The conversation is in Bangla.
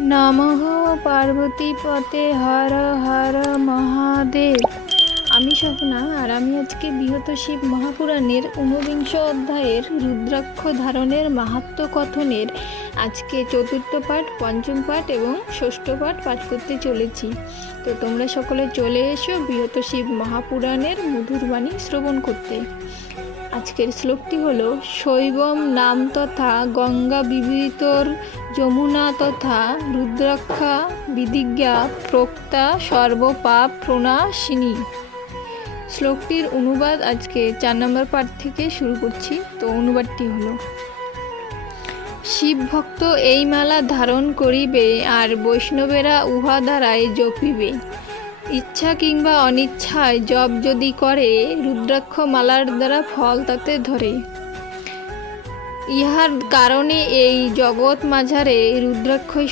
নমঃ পার্বতীপতে হর হর মহাদেব। আমি স্বপ্না, আর আমি আজকে বৃহৎ শিব মহাপুরাণের ঊনবিংশ অধ্যায়ের রুদ্রাক্ষ ধারণের মাহাত্ম্য কথনের আজকে চতুর্থ পাঠ, পঞ্চম পাঠ এবং ষষ্ঠ পাঠ করতে চলেছি। তো তোমরা সকলে চলে এসো বৃহৎ শিব মহাপুরাণের মধুর বাণী শ্রবণ করতে। আজকের শ্লোকটি হলো, শৈবম নাম তথা গঙ্গা বিবিতর যমুনা তথা রুদ্রাক্ষা বিধিজ্ঞা প্রোক্তা সর্বপাপ প্রণাশিনী। শ্লোকটির অনুবাদ আজকে 4 নম্বর পাঠ থেকে শুরু করছি। তো অনুবাদটি হলো, শিব ভক্ত এই মালা ধারণ করিবে আর বৈষ্ণবেরা উহা দ্বারাই জপিবে। ইচ্ছা কিংবা অনিচ্ছায় জপ যদি করে, রুদ্রাক্ষ মালার দ্বারা ফল তাতে ধরে। ইহার কারণে এই জগৎ মাঝারে রুদ্রাক্ষই